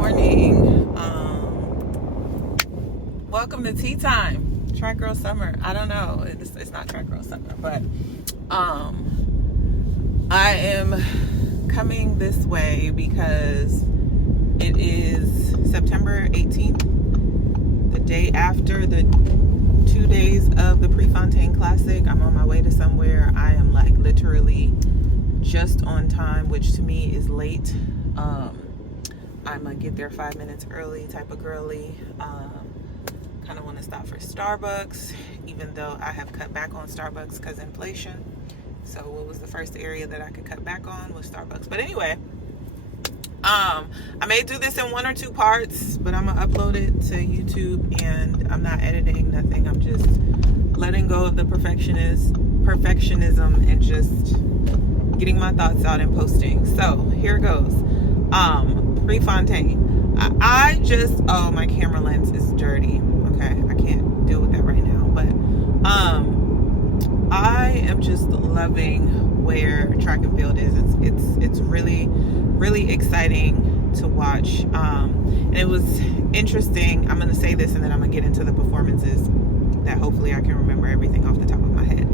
morning. Welcome to Tea Time. Track Girl Summer. I don't know. It's not Track Girl Summer, but I am coming this way because it is September 18th, the day after the 2 days of the Prefontaine Classic. I'm on my way to somewhere. I am like literally just on time, which to me is late. I'm gonna get there 5 minutes early type of girly. Kind of want to stop for Starbucks, even though I have cut back on Starbucks because inflation. So what was the first area that I could cut back on was Starbucks. But anyway, I may do this in 1 or 2 parts, but I'm gonna upload it to YouTube, and I'm not editing nothing. I'm just letting go of the perfectionism and just getting my thoughts out and posting. So here it goes. Prefontaine. My camera lens is dirty. Okay, I can't deal with that right now. But I am just loving where track and field is. It's really, really exciting to watch. And it was interesting. I'm gonna say this and then I'm gonna get into the performances that hopefully I can remember everything off the top of my head.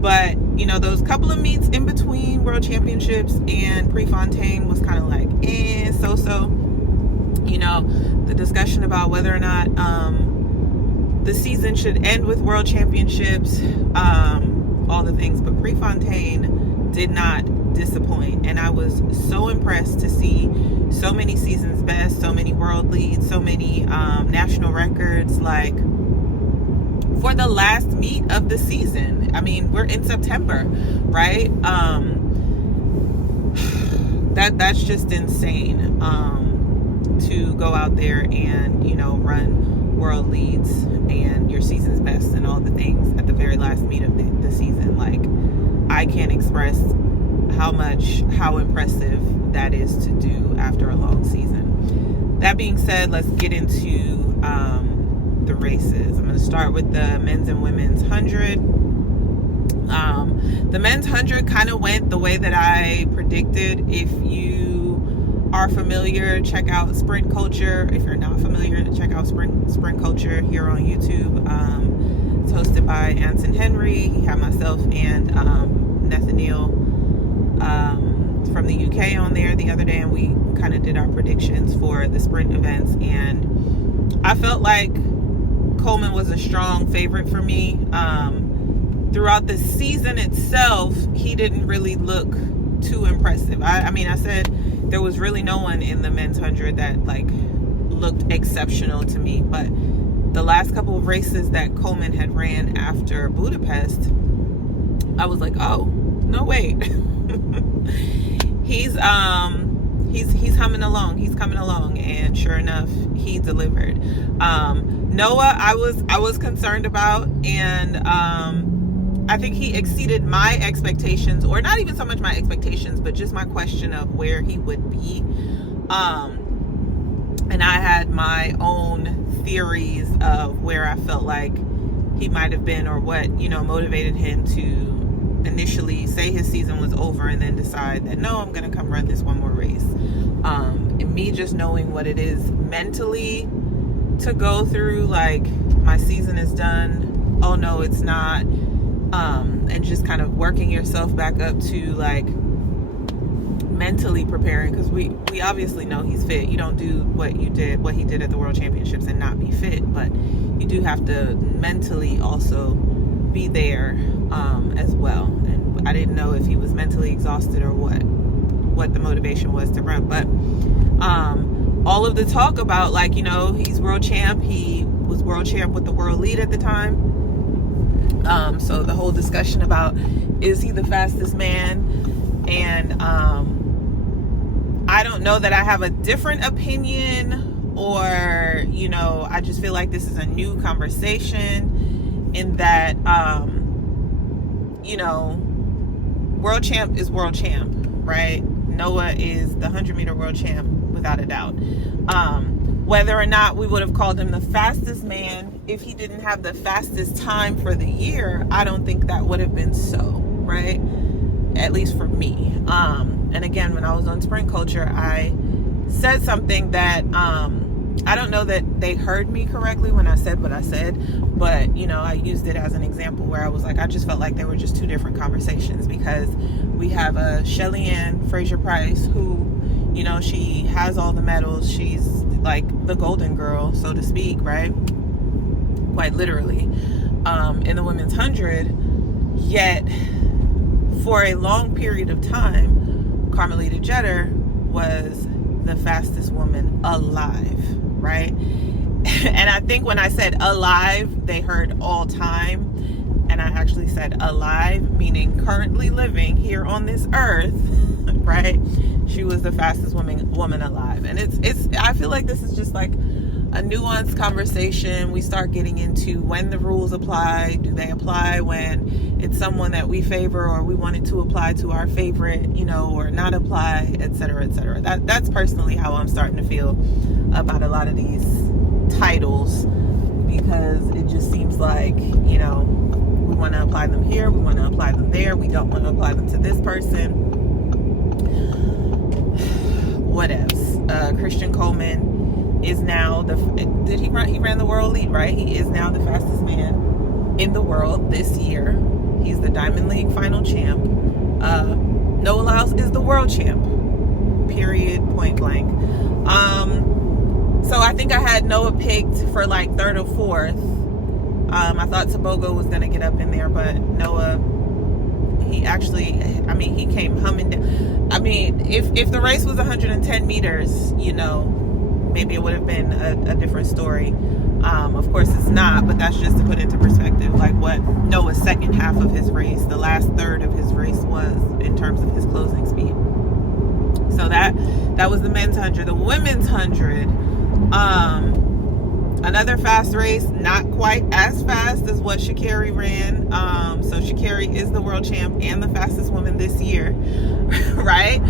But you know, those couple of meets in between World Championships and Prefontaine was kind of like so. You know, the discussion about whether or not the season should end with World Championships, all the things, but Prefontaine did not disappoint, and I was so impressed to see so many seasons best, so many world leads, so many national records, like for the last meet of the season. I mean, we're in September, right? That's just insane. To go out there and, you know, run world leads and your season's best and all the things at the very last meet of the season. Like, I can't express how impressive that is to do after a long season. That being said, let's get into the races. I'm going to start with the men's and women's 100. The men's 100 kind of went the way that I predicted. If you are familiar, check out Sprint Culture. If you're not familiar, check out Sprint Culture here on YouTube. It's hosted by Anson Henry. He had myself and Nathaniel from the UK on there the other day, and we kind of did our predictions for the sprint events. And I felt like Coleman was a strong favorite for me. Throughout the season itself, he didn't really look too impressive. I mean, I said there was really no one in the men's 100 that like looked exceptional to me, but the last couple of races that Coleman had ran after Budapest, I was like, oh no, wait. he's humming along, he's coming along, and sure enough, he delivered. Noah, I was concerned about, and I think he exceeded my expectations, or not even so much my expectations, but just my question of where he would be. And I had my own theories of where I felt like he might have been, or what, you know, motivated him to initially say his season was over and then decide that, no, I'm going to come run this one more race. And me just knowing what it is mentally to go through, like, my season is done. Oh, no, it's not. And just kind of working yourself back up to like mentally preparing, because we obviously know he's fit. You don't do what he did at the World Championships and not be fit, but you do have to mentally also be there as well. And I didn't know if he was mentally exhausted or what the motivation was to run. But all of the talk about, like, you know, he's world champ, he was world champ with the world lead at the time. So the whole discussion about, is he the fastest man? And I don't know that I have a different opinion, or, you know, I just feel like this is a new conversation in that, you know, world champ is world champ, right? Noah is the 100-meter world champ without a doubt. Whether or not we would have called him the fastest man if he didn't have the fastest time for the year, I don't think that would have been so, right? At least for me. And again, when I was on Sprint Culture, I said something that I don't know that they heard me correctly when I said what I said, but you know, I used it as an example where I was like, I just felt like they were just two different conversations, because we have a Shelly Ann Fraser-Price who, you know, she has all the medals. She's like the golden girl, so to speak, right? Quite literally, in the women's 100. Yet, for a long period of time, Carmelita Jeter was the fastest woman alive, right? And I think when I said alive, they heard all time. And I actually said alive, meaning currently living here on this earth, right? She was the fastest woman alive. And it's I feel like this is just like a nuanced conversation. We start getting into when the rules apply. Do they apply when it's someone that we favor, or we want it to apply to our favorite, you know, or not apply, et cetera, et cetera. That's personally how I'm starting to feel about a lot of these titles, because it just seems like, you know, we want to apply them here, we want to apply them there, we don't want to apply them to this person. What else? Christian Coleman is now he ran the world lead, right? He is now the fastest man in the world this year. He's the Diamond League final champ. Noah Lyles is the world champ. Period. Point blank. So I think I had Noah picked for like third or fourth. I thought Tabogo was gonna get up in there, but Noah, he actually, I mean, he came humming down. I mean, if the race was 110 meters, you know, maybe it would have been a different story. Of course it's not, but that's just to put into perspective like what Noah's second half of his race, the last third of his race, was in terms of his closing speed. So that was the men's 100. The women's 100, another fast race, not quite as fast as what Sha'Carri ran. So Sha'Carri is the world champ and the fastest woman this year, right?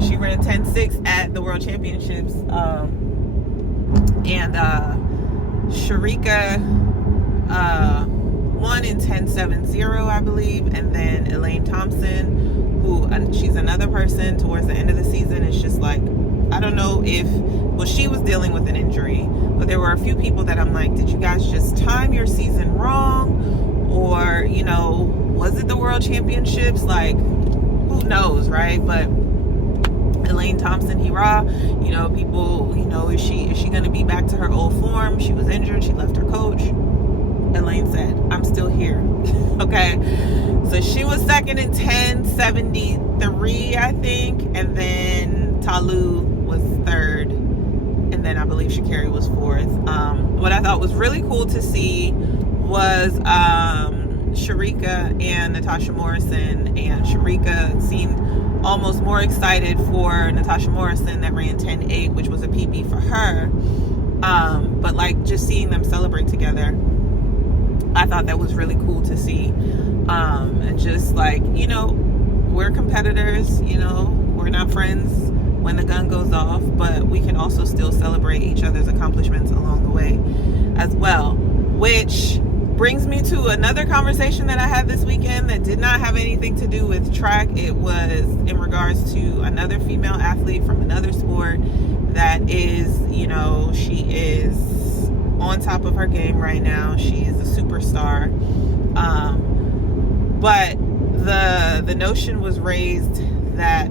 She ran 10.6 at the World Championships. And Sharika won in 10.70, I believe. And then Elaine Thompson, who she's another person towards the end of the season. It's just like, I don't know if, well, she was dealing with an injury, but there were a few people that I'm like, did you guys just time your season wrong? Or, you know, was it the World Championships? Like, who knows, right? But Elaine Thompson, hurrah, you know, people, you know, is she going to be back to her old form? She was injured. She left her coach. Elaine said, I'm still here. Okay. So she was second in 10.73, I think. And then Talu was third. And then I believe Sha'Carri was fourth. What I thought was really cool to see was Sharika and Natasha Morrison. And Sharika seemed almost more excited for Natasha Morrison that ran 10.8, which was a PB for her. But like just seeing them celebrate together, I thought that was really cool to see. And just like, you know, we're competitors, you know, we're not friends when the gun goes off, but we can also still celebrate each other's accomplishments along the way as well. Which brings me to another conversation that I had this weekend that did not have anything to do with track. It was in regards to another female athlete from another sport that is, you know, she is on top of her game right now. She is a superstar. But the notion was raised that,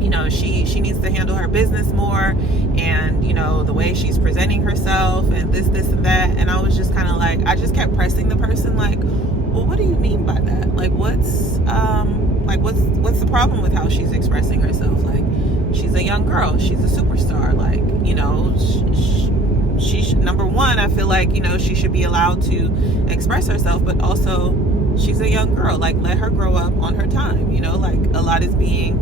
you know, she needs to handle her business more, and, you know, the way she's presenting herself and this and that. And I was just kind of like, I just kept pressing the person like, well, what do you mean by that? Like, what's the problem with how she's expressing herself? Like, she's a young girl, she's a superstar. Like, you know, she should, number one, I feel like, you know, she should be allowed to express herself, but also she's a young girl. Like, let her grow up on her time. You know, like, a lot is being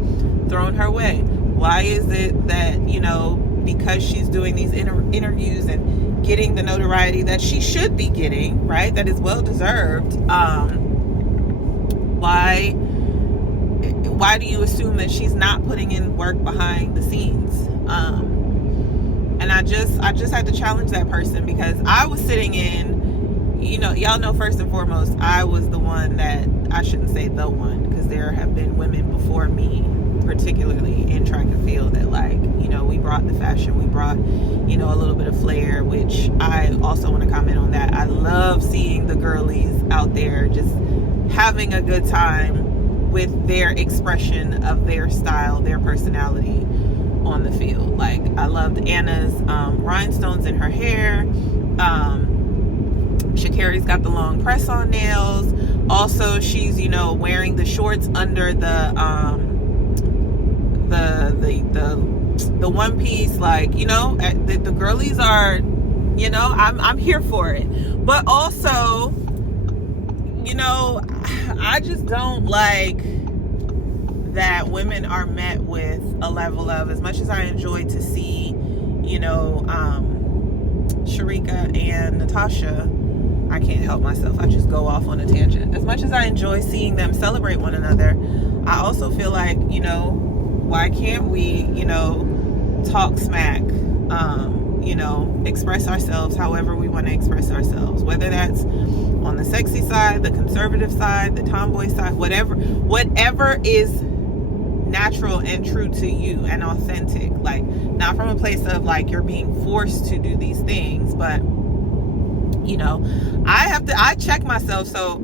thrown her way. Why is it that, you know, because she's doing these interviews and getting the notoriety that she should be getting, right, that is well deserved, why do you assume that she's not putting in work behind the scenes? And I just had to challenge that person, because I was sitting in, you know, y'all know, first and foremost, I was the one that, I shouldn't say the one, because there have been women before me, particularly in track and field. competition. We brought, a little bit of flair, which I also want to comment on that. I love seeing the girlies out there just having a good time with their expression of their style, their personality on the field. Like, I loved Anna's rhinestones in her hair. Sha'Carri's got the long press-on nails. Also, she's wearing the shorts under the one piece. Like, the girlies are, I'm here for it. But also, I just don't like that women are met with a level of, as much as I enjoy to see, Sharika and Natasha, I can't help myself. I just go off on a tangent. As much as I enjoy seeing them celebrate one another, I also feel like, why can't we, talk smack, express ourselves however we want to express ourselves, whether that's on the sexy side, the conservative side, the tomboy side, whatever is natural and true to you and authentic. Like, not from a place of like you're being forced to do these things, but I check myself. So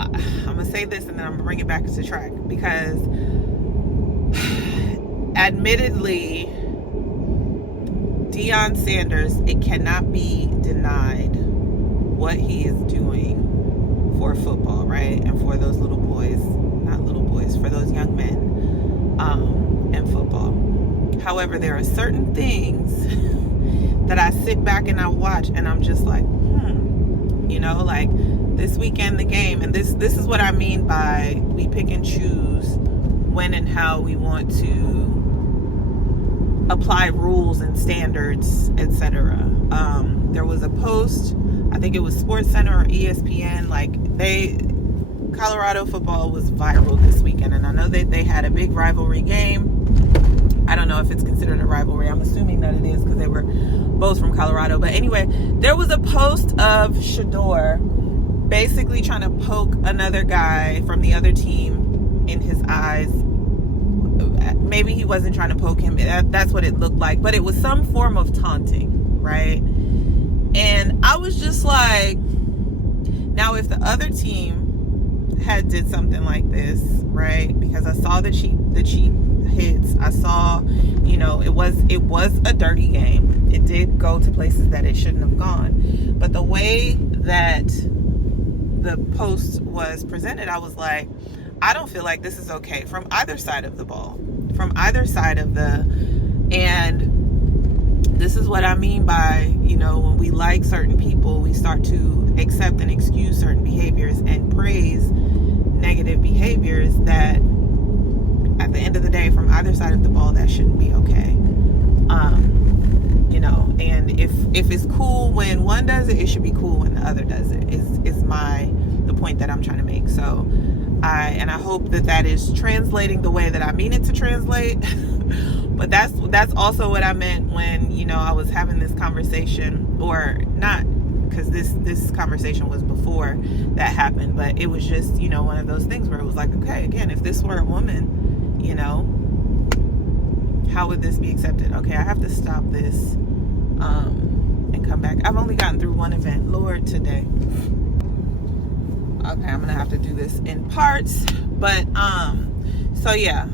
I'm gonna say this and then I'm gonna bring it back to track, because admittedly, Deion Sanders, it cannot be denied what he is doing for football, right? And for those little boys, not little boys, for those young men in football. However, there are certain things that I sit back and I watch and I'm just like, like this weekend, the game. And this is what I mean by we pick and choose when and how we want to apply rules and standards, etc. There was a post, I think it was SportsCenter or ESPN, Colorado football was viral this weekend, and I know that they had a big rivalry game. I don't know if it's considered a rivalry. I'm assuming that it is because they were both from Colorado. But anyway, there was a post of Shador basically trying to poke another guy from the other team in his eyes. Maybe he wasn't trying to poke him. That's what it looked like. But it was some form of taunting, right? And I was just like, now if the other team had did something like this, right? Because I saw the cheap hits. I saw, it was a dirty game. It did go to places that it shouldn't have gone. But the way that the post was presented, I was like, I don't feel like this is okay from either side of the ball, and this is what I mean by, when we like certain people, we start to accept and excuse certain behaviors and praise negative behaviors that at the end of the day, from either side of the ball, that shouldn't be okay. And if it's cool when one does it, it should be cool when the other does it, is the point that I'm trying to make. So I hope that is translating the way that I mean it to translate. But that's also what I meant when, I was having this conversation, or not, because this conversation was before that happened, but it was just, one of those things where it was like, okay, again, if this were a woman, how would this be accepted? Okay, I have to stop this and come back. I've only gotten through one event, Lord, today. Okay, I'm gonna have to do this in parts, but so yeah,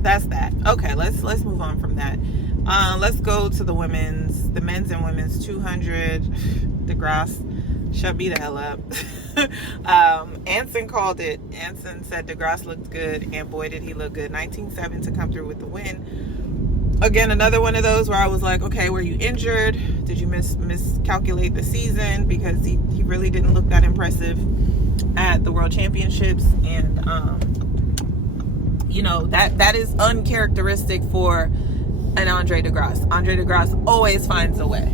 that's that. Okay, let's move on from that. Let's go to the men's and women's 200. DeGrasse, shut me the hell up. Anson called it. Anson said DeGrasse looked good, and boy did he look good. 19-7 to come through with the win. Again, another one of those where I was like, okay, were you injured? Did you miscalculate the season? Because he really didn't look that impressive at the World Championships. And that is uncharacteristic for an Andre DeGrasse. Andre DeGrasse always finds a way.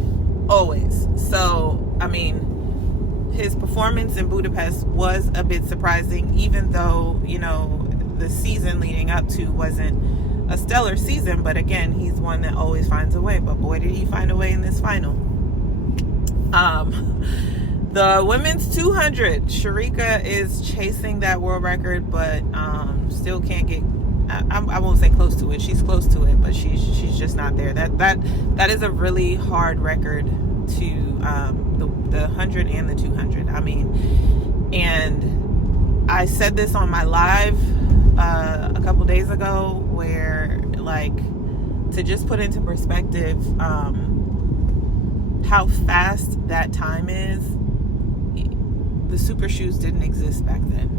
Always. So, I mean, his performance in Budapest was a bit surprising, even though, the season leading up to wasn't a stellar season. But again, he's one that always finds a way. But boy, did he find a way in this final. The women's 200, Sharika is chasing that world record, but still can't get I won't say close to it. She's close to it, but she's just not there. That is a really hard record to the 100 and the 200. I mean, and I said this on my live a couple days ago, where like, to just put into perspective how fast that time is. The super shoes didn't exist back then.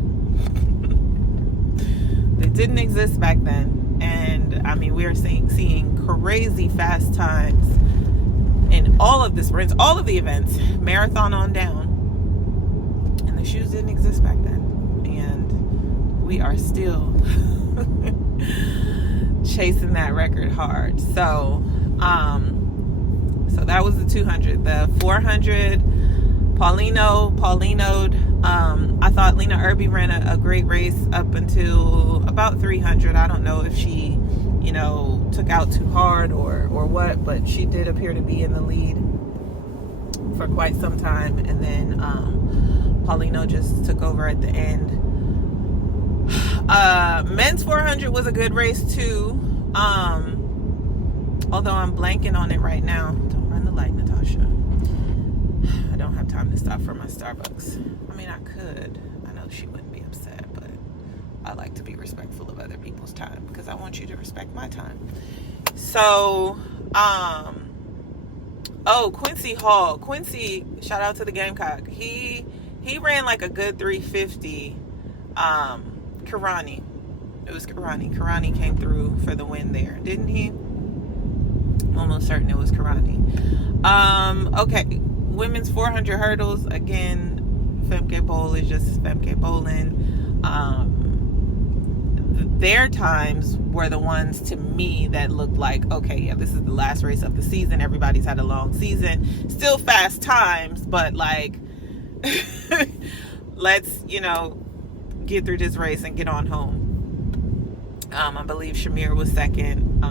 They didn't exist back then. And I mean, we are seeing crazy fast times in all of the sprints, all of the events, marathon on down. And the shoes didn't exist back then. And we are still chasing that record hard. So that was the 200. The 400, Paulino'd. I thought Lena Irby ran a great race up until about 300. I don't know if she, took out too hard or what, but she did appear to be in the lead for quite some time. And then Paulino just took over at the end. Men's 400 was a good race too. Although I'm blanking on it right now. Don't run the light, Natasha. I don't have time to stop for my Starbucks. I mean, I could. I know she wouldn't be upset, but I like to be respectful of other people's time because I want you to respect my time. So, Quincy Hall. Quincy, shout out to the Gamecock. He ran like a good 350. Karani. It was Karani. Karani came through for the win there, didn't he? I'm almost certain it was Karani. Okay. Women's 400 hurdles. Again, Femke Bowl is just Femke bowling. Their times were the ones to me that looked like, okay, yeah, this is the last race of the season. Everybody's had a long season. Still fast times, but like, let's, get through this race and get on home. I believe Shamir was second.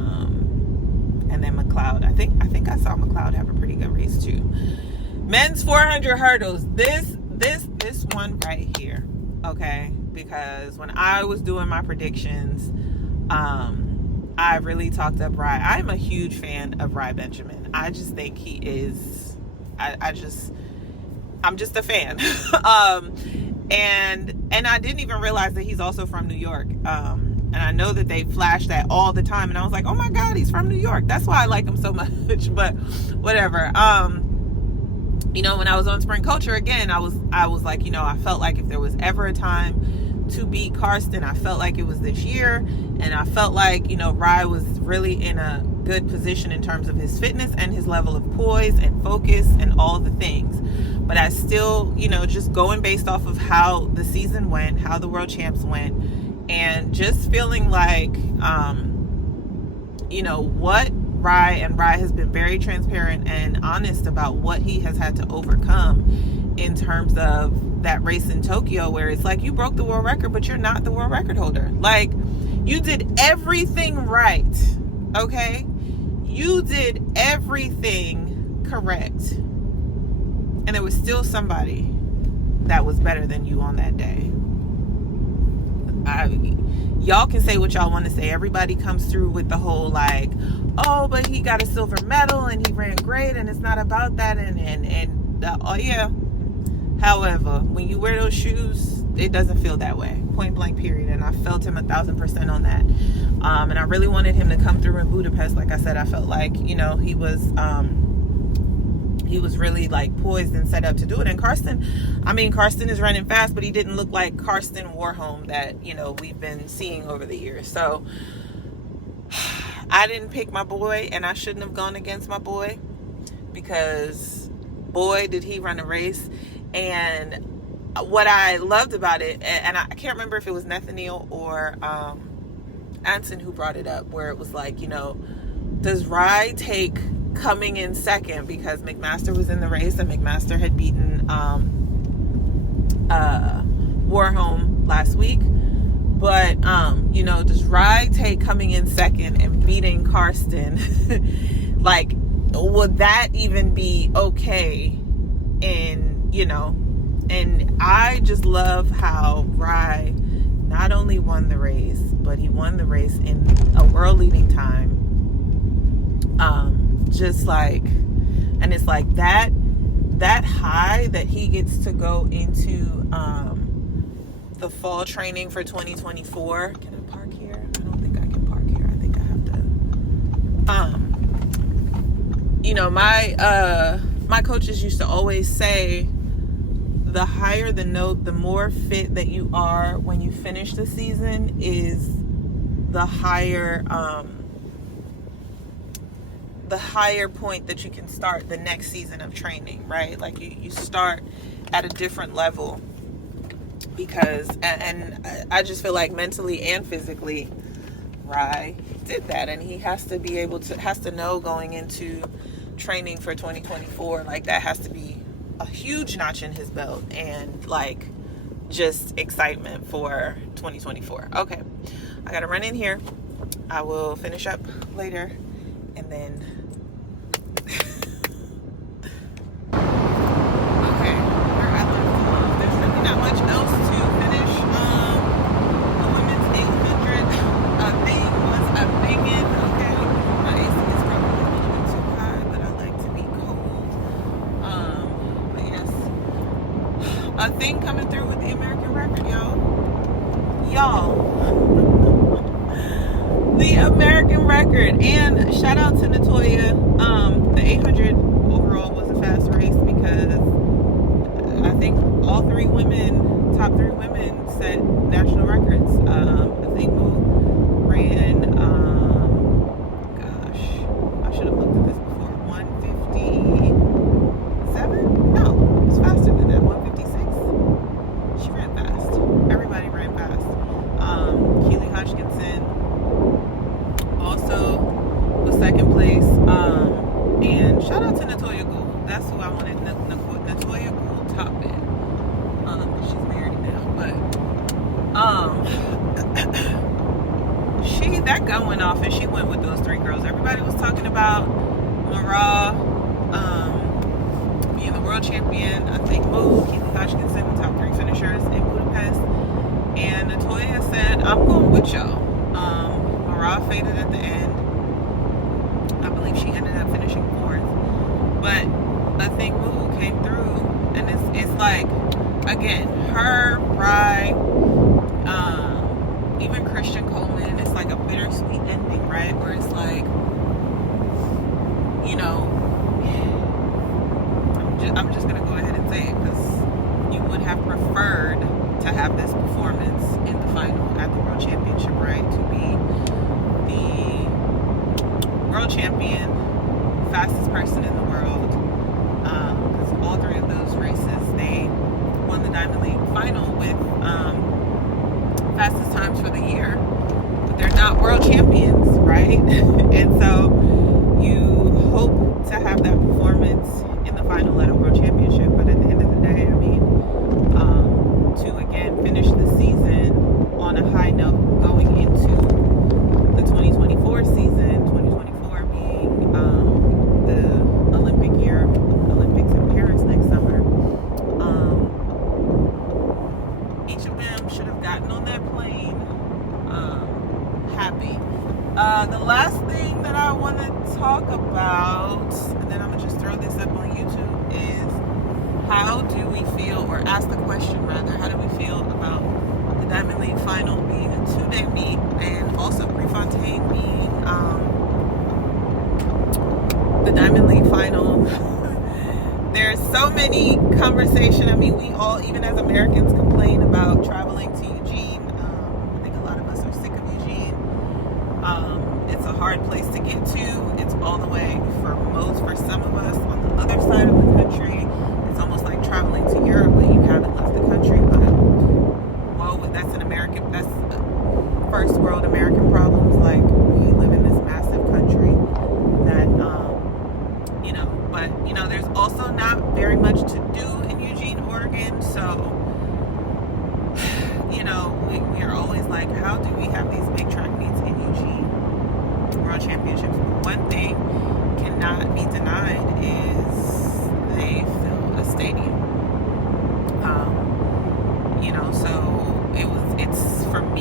And then McLeod. I think I saw McLeod have a pretty good race too. Men's 400 hurdles. This one right here. Okay. Because when I was doing my predictions, I really talked up Rye. I'm a huge fan of Rye Benjamin. I just think he is, I'm just a fan. And I didn't even realize that he's also from New York. And I know that they flash that all the time. And I was like, oh my God, he's from New York. That's why I like him so much. But whatever. When I was on Spring Culture again, I was like, I felt like if there was ever a time to beat Karsten, I felt like it was this year. And I felt like, Rye was really in a good position in terms of his fitness and his level of poise and focus and all the things. But I still, just going based off of how the season went, how the world champs went, and just feeling like, what Rye has been very transparent and honest about what he has had to overcome in terms of that race in Tokyo, where it's like, you broke the world record, but you're not the world record holder. Like, you did everything right. Okay. You did everything correct. And there was still somebody that was better than you on that day. Y'all can say what y'all want to say. Everybody comes through with the whole like, oh, but he got a silver medal and he ran great and it's not about that oh yeah. However, when you wear those shoes, it doesn't feel that way. Point blank period. And I felt him 1,000% on that. And I really wanted him to come through in Budapest. Like I said, I felt like, he was really like poised and set up to do it. And Karsten is running fast, but he didn't look like Karsten Warholm that, we've been seeing over the years. So I didn't pick my boy, and I shouldn't have gone against my boy, because boy, did he run a race. And what I loved about it, and I can't remember if it was Nathaniel or Anson who brought it up, where it was like, does Rye take coming in second, because McMaster was in the race and McMaster had beaten Warholm last week, but does Rye take coming in second and beating Karsten? Like, would that even be okay? And I just love how Rye not only won the race, but he won the race in a world-leading time. Just like, and it's like that high that he gets to go into the fall training for 2024. Can I park here? I don't think I can park here. I think I have to. My coaches used to always say, the higher the note, the more fit that you are when you finish the season is the higher point that you can start the next season of training, right? Like you start at a different level, because and I just feel like mentally and physically Rye did that, and he has to know going into training for 2024, like that has to be a huge notch in his belt, and like just excitement for 2024. Okay, I gotta run in here. I will finish up later, and then okay, we're at the there's really not much else to finish. The women's 800 thing was a biggin. Okay, my AC is probably a little bit too high, but I like to be cold. But yes, a thing coming through with the American record, y'all. The American record. And shout out to Natoya. The 800 overall was a fast race, because I think all top three women set national records. I think Moo ran, gosh, I should have looked at this before, 157? No, it was faster than that, 156. She ran fast. Everybody ran fast. Keely Hodgkinson also was second place. And shout out to Natoya Gould. That's who I wanted. Natoya Gould Toppin. She's married now, but that gun went off, and she went with those three girls. Everybody was talking about Mara being the world champion. I think Moo, Keely Hodgkinson, the top three finishers in Budapest. And Natoya said, I'm going with y'all. Mara faded at the end. I believe she ended up finishing fourth. But I think Moo came through, and it's like, again, her, Rye, even Christian Coleman, it's like a bittersweet ending, right? Where it's like, I'm just gonna go ahead and say it, because you would have preferred to have this performance in the final at the World Championship, right? To be the world champion, fastest person in the world, because all three of those races, they won the Diamond League final with fastest times for the year, but they're not world champions, right? And so you hope to have that performance in the final at a world championship, but at the end of the day, I mean, to again finish the season on a high note going into the 2024 season, 2024 being the Olympic year, Olympics in Paris next summer. Each of them should have gotten on that plane happy. The last thing that I want to talk about, and then I'm going to just throw this up on YouTube, is how do we feel, or ask the question rather, how do we feel about the Diamond League final being a 2-day meet, and also Prefontaine being the Diamond League final? There's so many conversation. I mean, we all, even as Americans, complain about traveling to Eugene. I think a lot of us are sick of Eugene. It's a hard place to get to. It's all the way, for some of us, on the other side of the country. It's almost like traveling to Europe, but you haven't left the country. But well, that's first world American problems. Like, we live in this massive country that but there's also not very much to do in Eugene, Oregon. So we are always like, how do we have these big track meets in Eugene, world championships? One thing cannot be denied is they fill a stadium. So it's for me,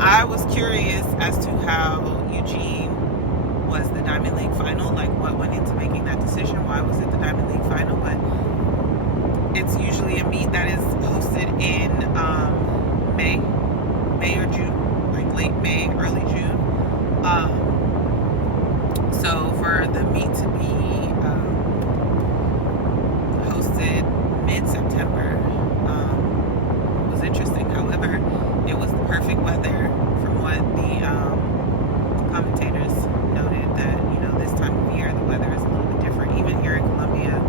I was curious as to how Eugene was the Diamond League final, like what went into making that decision. Why was it the Diamond League final? But it's usually a meet that is hosted in May or June, like late May, early June. So for the meet to be hosted mid-September was interesting. However, it was the perfect weather from what the commentators noted, that, you know, this time of year the weather is a little bit different. Even here in Columbia,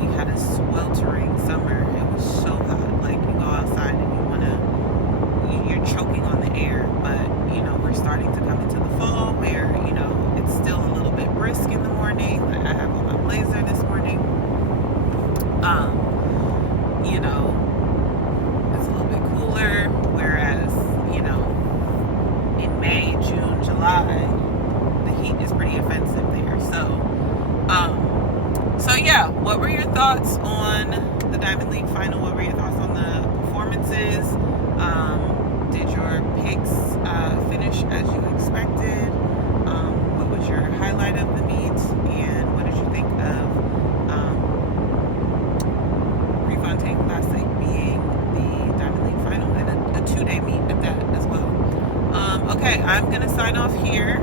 we had a sweltering summer. It was so hot. Like, you go outside and you're choking on the air. But, you know, we're starting to come into the fall where, you know, it's still a little bit brisk in the morning. Like, I have on my blazer this morning. You know, it's a little bit cooler, whereas, you know, in May, June, July, the heat is pretty offensive there. So yeah, what were your thoughts on the Diamond League final? What were your thoughts on the performances? Did your picks finish as you expected? What was your highlight of the meet? And what did you think of Prefontaine Classic being the Diamond League final and a 2-day meet at that as well? Okay, I'm gonna sign off here.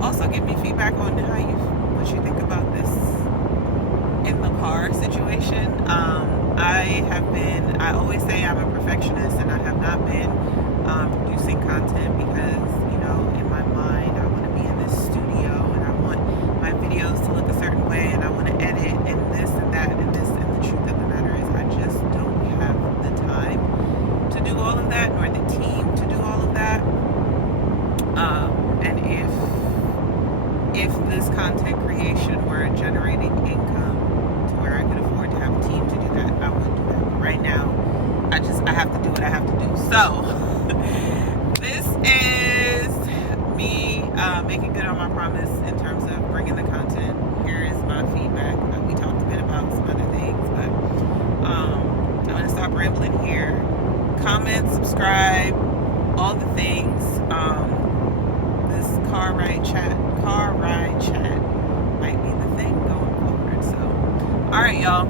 Also, give me feedback on what you think about this in the car situation. I always say I'm a perfectionist, and I have not been producing content because, you know, in my mind I want to be in this studio and I want my videos to look a certain way and I want to edit and this and that and this, and the truth of the matter is I just don't have the time to do all of that, nor the team to do all of that. And if this content creation were generating income to where I could afford to have a team to do that, I would do that. But right now, I have to do what I have to do. So this is me making good on my promise in terms of bringing the content. Here is my feedback. We talked a bit about some other things, but I'm going to stop rambling here. Comment, subscribe, all the things. This car ride chat might be the thing going forward. So, all right, y'all.